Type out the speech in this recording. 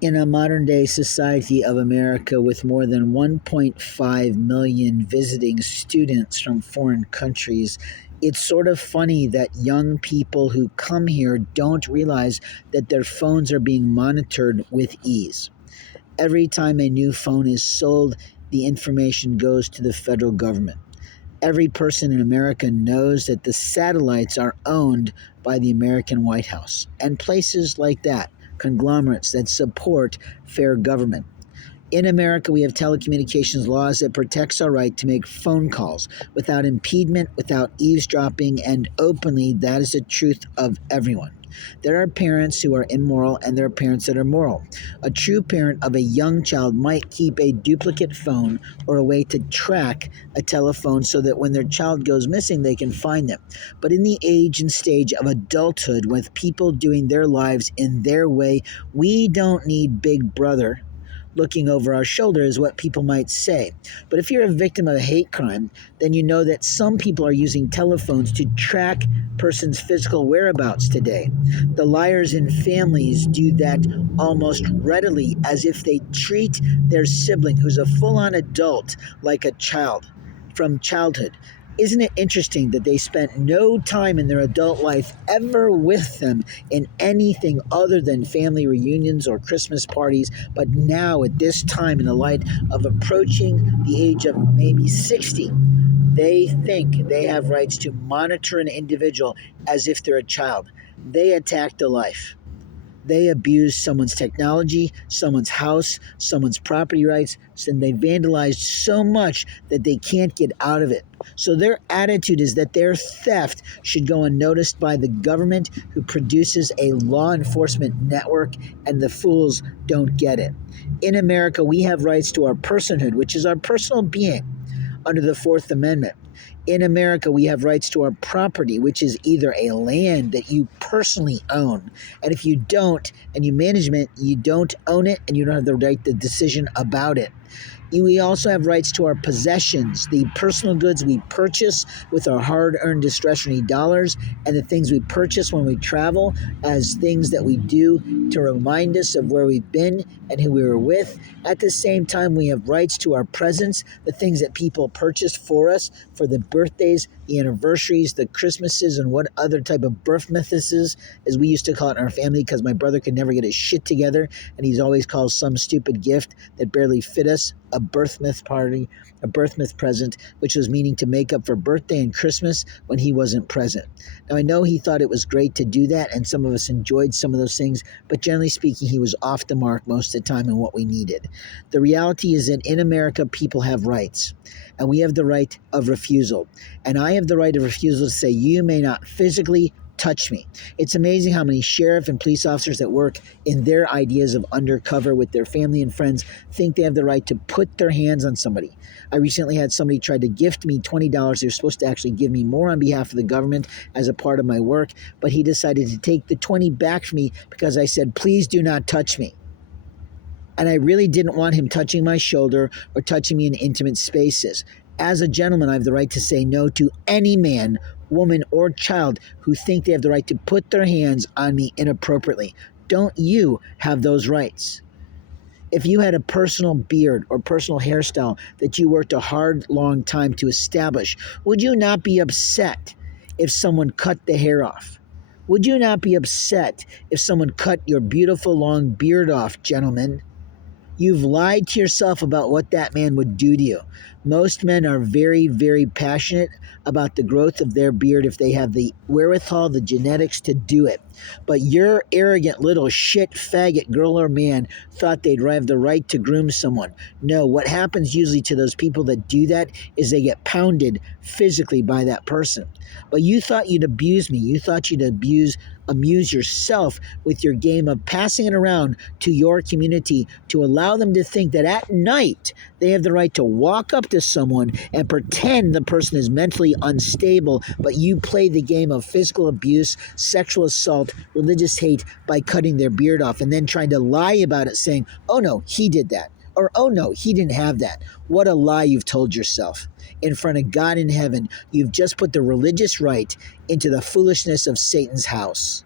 In a modern day society of America with more than 1.5 million visiting students from foreign countries, it's sort of funny that young people who come here don't realize that their phones are being monitored with ease. Every time a new phone is sold, the information goes to the federal government. Every person in America knows that the satellites are owned by the American White House and places like that, conglomerates that support fair government. In America, we have telecommunications laws that protects our right to make phone calls without impediment, without eavesdropping, and openly. That is the truth of everyone. There are parents who are immoral and there are parents that are moral. A true parent of a young child might keep a duplicate phone or a way to track a telephone so that when their child goes missing, they can find them. But in the age and stage of adulthood, with people doing their lives in their way, we don't need Big Brother looking over our shoulder, is what people might say. But if you're a victim of a hate crime, then you know that some people are using telephones to track person's physical whereabouts today. The liars in families do that almost readily, as if they treat their sibling, who's a full-on adult, like a child from childhood. Isn't it interesting that they spent no time in their adult life ever with them in anything other than family reunions or Christmas parties, but now at this time, in the light of approaching the age of maybe 60, they think they have rights to monitor an individual as if they're a child. They attacked a life. They abused someone's technology, someone's house, someone's property rights, and they vandalized so much that they can't get out of it. So their attitude is that their theft should go unnoticed by the government, who produces a law enforcement network, and the fools don't get it. In America, we have rights to our personhood, which is our personal being under the Fourth Amendment. In America, we have rights to our property, which is either a land that you personally own. And if you don't, and you management, you don't own it and you don't have the right to decision about it. We also have rights to our possessions, the personal goods we purchase with our hard-earned discretionary dollars, and the things we purchase when we travel as things that we do to remind us of where we've been and who we were with. At the same time, we have rights to our presents, the things that people purchased for us for the birthdays, the anniversaries, the Christmases, and what other type of birth mythos, as we used to call it in our family, because my brother could never get his shit together, and he's always called some stupid gift that barely fit us a birth myth party, a birth myth present, which was meaning to make up for birthday and Christmas when he wasn't present. Now, I know he thought it was great to do that, and some of us enjoyed some of those things, but generally speaking, he was off the mark most of the time in what we needed. The reality is that in America, people have rights, and we have the right of refusal. And I have the right of refusal to say, you may not physically touch me. It's amazing how many sheriff and police officers that work in their ideas of undercover with their family and friends think they have the right to put their hands on somebody. I recently had somebody try to gift me $20. They're supposed to actually give me more on behalf of the government as a part of my work, but he decided to take the 20 back from me because I said, please do not touch me. And I really didn't want him touching my shoulder or touching me in intimate spaces. As a gentleman, I have the right to say no to any man, woman, or child who think they have the right to put their hands on me inappropriately. Don't you have those rights? If you had a personal beard or personal hairstyle that you worked a hard, long time to establish, would you not be upset if someone cut the hair off? Would you not be upset if someone cut your beautiful long beard off, gentlemen? You've lied to yourself about what that man would do to you. Most men are very, very passionate about the growth of their beard if they have the wherewithal, the genetics to do it. But your arrogant little shit faggot girl or man thought they'd have the right to groom someone. No, what happens usually to those people that do that is they get pounded physically by that person. But you thought you'd abuse me. You thought you'd amuse yourself with your game of passing it around to your community to allow them to think that at night they have the right to walk up to someone and pretend the person is mentally unstable, but you play the game of physical abuse, sexual assault, religious hate by cutting their beard off and then trying to lie about it, saying, oh no, he did that. Or, oh no, he didn't have that. What a lie you've told yourself. In front of God in heaven, you've just put the religious right into the foolishness of Satan's house.